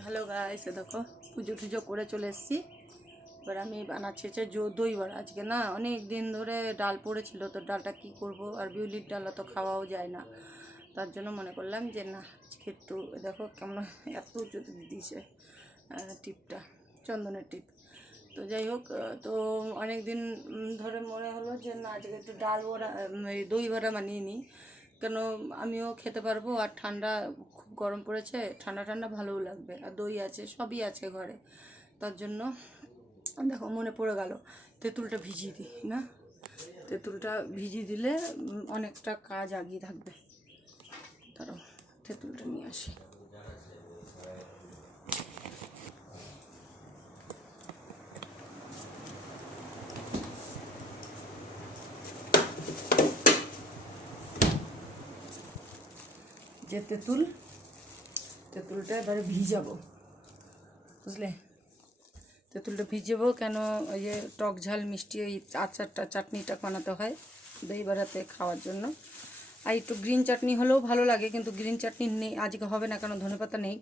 Hello guys, দেখো পুজো টুজো করে চলে এসেছি। এবার আমি বানাচ্ছি হচ্ছে দই বড়া। আজকে না অনেক দিন ধরে ডাল পড়েছিল, তো ডালটা কি করব, আর বিউলির ডাল তো খাওয়াও যায় না। তার জন্য মনে করলাম যে না আজকে একটু দেখো কেমন এত উঁচুতে দিয়েছে টিপটা, চন্দনের টিপ। তো যাই হোক, তো অনেক দিন ধরে মনে হলো যে না আজকে একটু ডাল বড়া এই দই বড়া বানিয়ে নিই, কেন আমিও খেতে পারবো, আর ঠান্ডা খুব গরম পড়েছে, ঠান্ডা ঠান্ডা ভালোও লাগবে, আর দই আছে, সবই আছে ঘরে। তার জন্য দেখো মনে পড়ে গেল তেঁতুলটা ভিজিয়ে দিই না, তেঁতুলটা ভিজিয়ে দিলে অনেকটা কাজ আগিয়ে থাকবে। ধরো তেঁতুলটা নিয়ে আসি। যে তেঁতুলটা এবারে ভিজাবো, বুঝলে? তেঁতুলটা ভিজাবো কেন, ওই যে টক ঝাল মিষ্টি ওই আচারটা চাটনিটা বানাতে হয় দই বড়াতে খাওয়ার জন্য। আর একটু গ্রিন চাটনি হলেও ভালো লাগে, কিন্তু গ্রিন চাটনি নেই আজকে, হবে না কারণ ধনেপাতা নেই।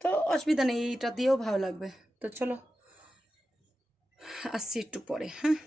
তো অসুবিধা নেই, এইটা দিয়েও ভালো লাগবে। তো চলো আসছি একটু পরে, হ্যাঁ।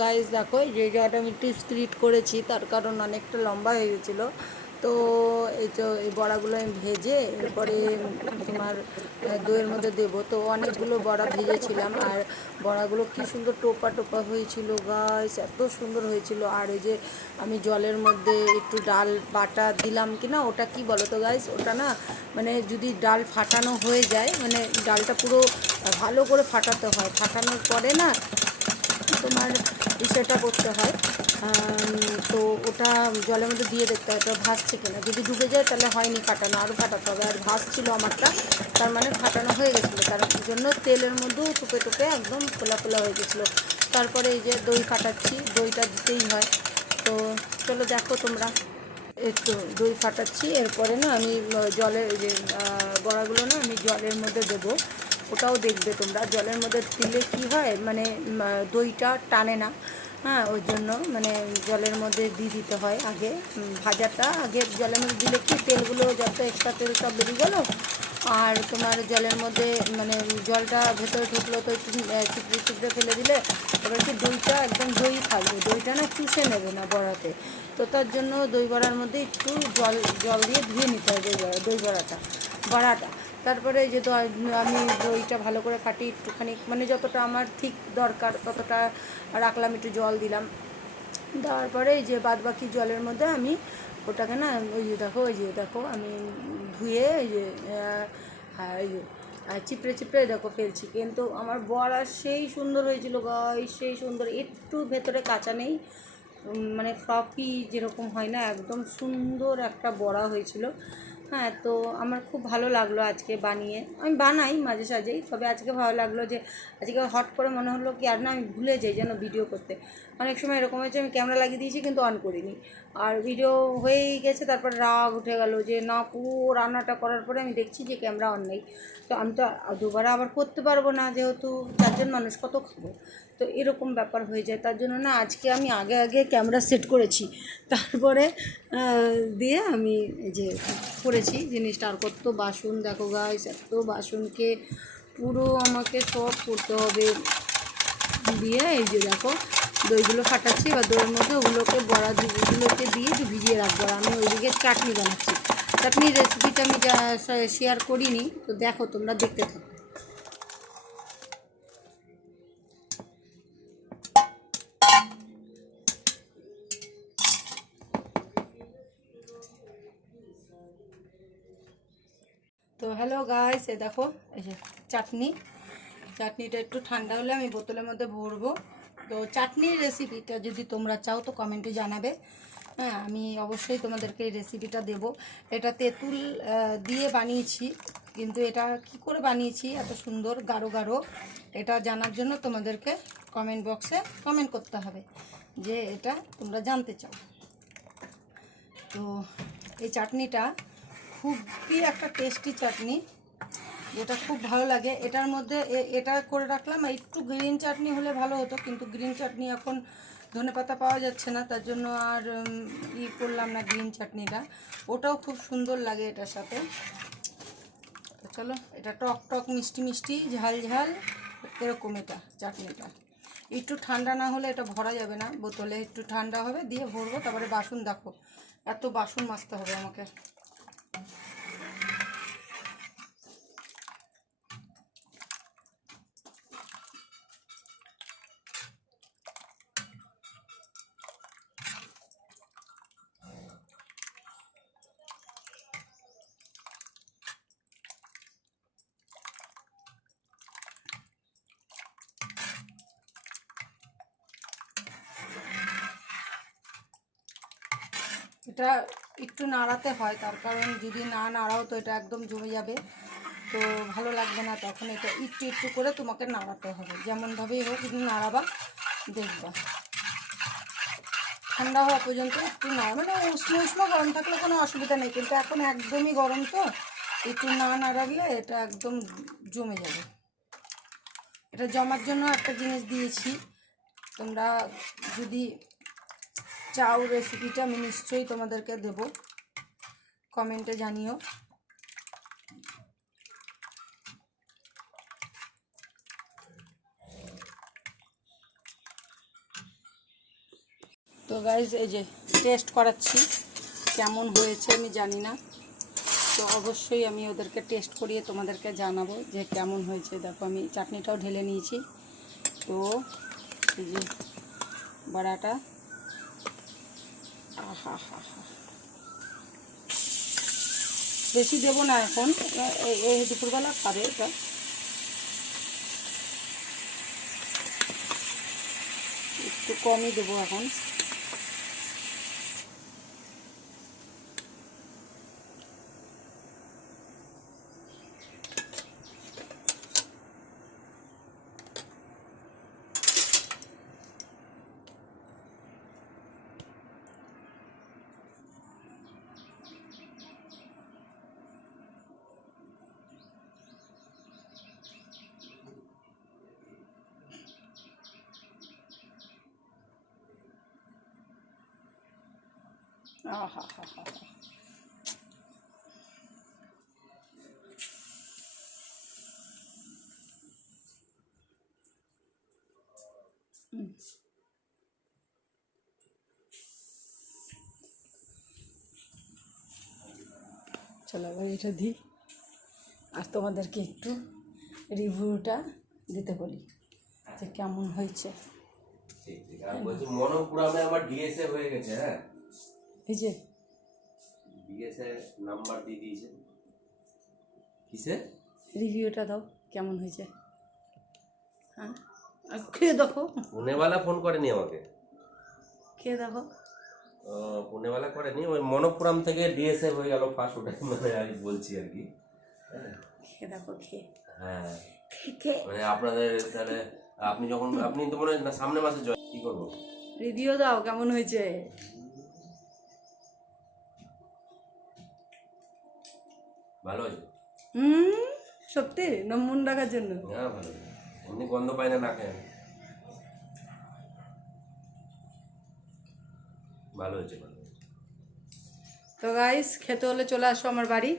গাইস দেখো, এই যে জায়গাটা আমি একটু স্ক্রিট করেছি, তার কারণ অনেকটা লম্বা হয়ে গেছিলো। তো এই তো এই বড়াগুলো আমি ভেজে এরপরে তোমার দইয়ের মধ্যে দেবো। তো অনেকগুলো বড়া ভেজেছিলাম, আর বড়াগুলো কি সুন্দর টোপা টোপা হয়েছিল গাইস, এত সুন্দর হয়েছিল। আর ওই যে আমি জলের মধ্যে একটু ডাল বাটা দিলাম কি না, ওটা কি বলো তো গাইস, ওটা না মানে যদি ডাল ফাটানো হয়ে যায়, মানে ডালটা পুরো ভালো করে ফাটাতে হয়, ফাটানোর পরে না তোমার সেটা করতে হয়। তো ওটা জলের মধ্যে দিয়ে দেখতে হয় ওটা ভাসছে কিনা, যদি ডুবে যায় তাহলে হয়নি ফাটানো, আরও ফাটাতে হবে। আর ভাসছিল আমারটা, তার মানে ফাটানো হয়ে গেছিলো, তার জন্য তেলের মধ্যেও টুপে টুপে একদম ফোলা ফোলা হয়ে গেছিলো। তারপরে এই যে দই ফাটাচ্ছি, দইটা দিতেই হয়। তো চলো দেখো তোমরা, একটু দই ফাটাচ্ছি, এরপরে না আমি জলের যে বড়াগুলো না আমি জলের মধ্যে দেবো, ওটাও দেখবে তোমরা। জলের মধ্যে দিলে কি হয়, মানে দইটা টানে না, হ্যাঁ, ওই জন্য মানে জলের মধ্যে দিয়ে দিতে হয় আগে। ভাজাটা আগে জলের মধ্যে দিলে কি তেলগুলো যত এক্সট্রা তেল সব বেরিয়ে গেলো, আর তোমার জলের মধ্যে মানে জলটা ভেতরে ঢুকলো তো একটু চিপড়ে চিপড়ে ফেলে দিলে এবার কি দইটা একদম দই থাকবে, দইটা না চুষে নেবে না বড়াতে। তো তার জন্য দই বড়ার মধ্যে একটু জল জল দিয়ে ধুয়ে নিতে হয় দই বড়াটা। তারপরে যে আমি দইটা ভালো করে ফাটি একটুখানি, মানে যতটা আমার ঠিক দরকার ততটা রাখলাম, একটু জল দিলাম। দেওয়ার পরে এই যে বাদ বাকি জলের মধ্যে আমি ওটাকে না ওই যে দেখো আমি ধুয়ে এই যে হ্যাঁ ওই যে চিপড়ে চিপড়ে দেখো ফেলছি, কিন্তু আমার বড়া সেই সুন্দর হয়েছিল গাইস, সেই সুন্দর, একটু ভেতরে কাঁচা নেই, মানে ফ্লপি যেরকম হয় না, একদম সুন্দর একটা বড়া হয়েছিল। হ্যাঁ, তো আমার খুব ভালো লাগলো আজকে বানিয়ে, আমি বানাই মাঝে সাঝেই, তবে আজকে ভালো লাগলো যে আজকে হট করে মনে হলো কি আর না আমি ভুলে যাই যেন ভিডিও করতে। অনেক সময় এরকম হয়েছে আমি ক্যামেরা লাগিয়ে দিয়েছি কিন্তু অন করিনি, আর ভিডিও হয়েই গেছে, তারপর রাগ উঠে গেল যে না পুরো রান্নাটা করার পরে আমি দেখছি যে ক্যামেরা অন নেই। তো আমি তো দুবার আবার করতে পারবো না, যেহেতু চারজন মানুষ কত খাবো, তো এরকম ব্যাপার হয়ে যায়। তার জন্য না আজকে আমি আগে আগে ক্যামেরা সেট করেছি, তারপরে দিয়ে আমি এই যে করেছি জিনিসটা। আর কত বাসন দেখো গাইস, এত বাসনকে পুরো আমাকে সব করতে হবে। দিয়ে এই যে দেখো দইগুলো ফাটাচ্ছি, এবার দইয়ের মধ্যে ওগুলোকে বড়া দুগুলোকে দিয়ে একটু ভিজিয়ে রাখবো। আর আমি ওইদিকে চাটনি বানাচ্ছি, চাটনির রেসিপিটা আমি শেয়ার করিনি, তো দেখো তোমরা দেখতে থাকো। তো হ্যালো গাইস, এ দেখো এই যে চাটনিটা একটু ঠান্ডা হলে আমি বোতলের মধ্যে ভরবো। তো চাটনির রেসিপিটা যদি তোমরা চাও তো কমেন্টে জানাবে, হ্যাঁ আমি অবশ্যই তোমাদেরকে এই রেসিপিটা দেবো। এটা তেঁতুল দিয়ে বানিয়েছি, কিন্তু এটা কি করে বানিয়েছি এত সুন্দর গাঢ় গাঢ়, এটা জানার জন্য তোমাদেরকে কমেন্ট বক্সে কমেন্ট করতে হবে যে এটা তোমরা জানতে চাও। তো এই চাটনিটা খুবই একটা টেস্টি চাটনি, যেটা খুব ভালো লাগে। এটার মধ্যে এটা করে রাখলাম, একটু গ্রিন চাটনি হলে ভালো হতো, কিন্তু গ্রিন চাটনি এখন ধনেপাতা পাওয়া যাচ্ছে না, তার জন্য আর করলাম না গ্রিন চাটনিটা, ওটাও খুব সুন্দর লাগে এটার সাথে। তো চলো, এটা টক টক মিষ্টি মিষ্টি ঝাল ঝাল এরকম এটা চাটনিটা। একটু ঠান্ডা না হলে এটা ভরা যাবে না বোতলে, একটু ঠান্ডা হবে দিয়ে ভরবো। তারপরে বাসন দেখো, এত বাসন মাজতে হবে আমাকে। এটা একটু নাড়াতে হয়, তার কারণ যদি না নাড়াও তো এটা একদম জমে যাবে, তো ভালো লাগবে না। তখন এটা একটু একটু করে তোমাকে নাড়াতে হবে, যেমনভাবেই হোক একটু নাড়াবা, দেখবা ঠান্ডা হওয়া পর্যন্ত একটু মানে উষ্ণ উষ্ণ গরম থাকলে কোনো অসুবিধা নেই, কিন্তু এখন একদমই গরম, তো একটু না নাড়ালে এটা একদম জমে যাবে। এটা জমার জন্য একটা জিনিস দিয়েছি, তোমরা যদি চাও রেসিপিটা আমি নিশ্চয়ই তোমাদেরকে দেবো, কমেন্টে জানিও। তো গাইজ এই যে টেস্ট করাচ্ছি, কেমন হয়েছে আমি জানি না, তো অবশ্যই আমি ওদেরকে টেস্ট করিয়ে তোমাদেরকে জানাবো যে কেমন হয়েছে। দেখো আমি চাটনিটাও ঢেলে নিয়েছি। তো এই যে বড়াটা, আহা হা হা, বেশি দেবো না এখন, এই দুপুরবেলা খাবে এটা। একটু কমই দেবো এখন। আহা হা হা হা, চলো এবার এটা দিই আর তোমাদেরকে একটু রিভিউটা দিতে বলি যে কেমন হয়েছে। ঠিক ঠিক। আর বলছি মনোপুরামে আমার ডিএসএ হয়ে গেছে। হ্যাঁ, এই যে ডিএসএ নাম্বার দিয়ে দিয়েছে। কিসে রিভিউটা দাও কেমন হয়েছে। হ্যাঁ, আর খেয়ে দেখো, পুনেওয়ালা ফোন করেনি আমাকে, খেয়ে দেখো। পুনেওয়ালা করেনি, ওই মনোপুরাম থেকে ডিএসএ হয়ে গেল ফার্স্ট, ওটাই মানে আমি বলছি আর কি। হ্যাঁ খেয়ে দেখো, খেয়ে হ্যাঁ, খেয়ে মানে আপনাদের তাহলে আপনি যখন আপনি তো মনে হয় না সামনের মাসে কি করবো, রিভিউ দাও কেমন হয়েছে। ভালো আছে? সত্যি না মন রাখার জন্য? হ্যাঁ ভালো, এমনি গন্ধ পাই না নাকে, ভালো হয়েছে ভালো হয়েছে। তো গাইস খেতে হলে চলে আসো আমার বাড়ি।